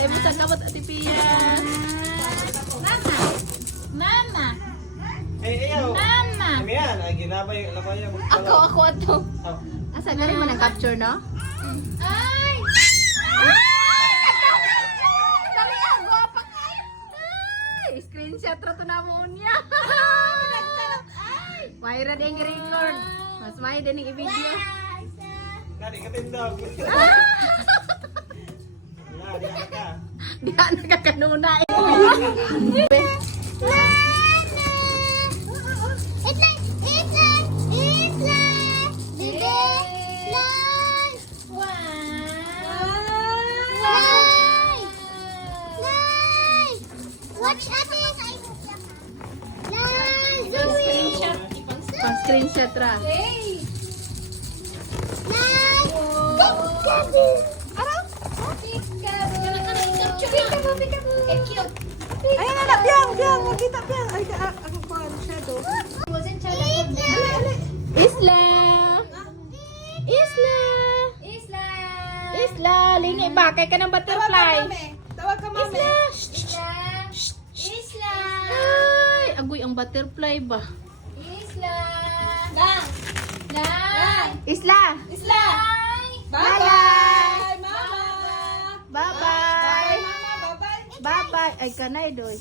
Sa ibutan ka ba't Ate Pia? Nana. Ayaw. Nana. Ano yan? Ginabay. Ako ato. Asa galing mo ng capture, no? Ay! Dali ang guwapa kayo. Ay! Screenshot ra to na mo niya. Mayra din i-record. Mas may din i-video. Nari ka tindog. Nari ka. Di ka nakakanuna eh. Watch ate. Screenshot ra. Ayan na, biyang, magkita biyang. Ay, ako pa, shadow. Isla! Isla! Isla! Lini ba? Kay ka ng butterfly. Tawag ka, mami. Isla! Ay! Agoy ang butterfly ba? Isla! Bye-bye, mama. Bye-bye! Bye-bye. Bye-bye! Ay, kanay doy.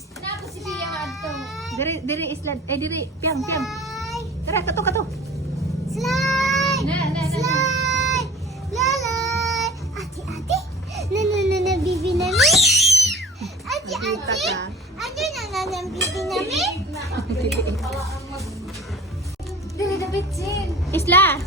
Diri Isla. Diri. Piang. Tara, kato. Slide! Slide! Lalay! Ate! Nananana bibi namin! Ate! Nakita ka. Ate nananana bibi namin! Dali na bitsin! Isla!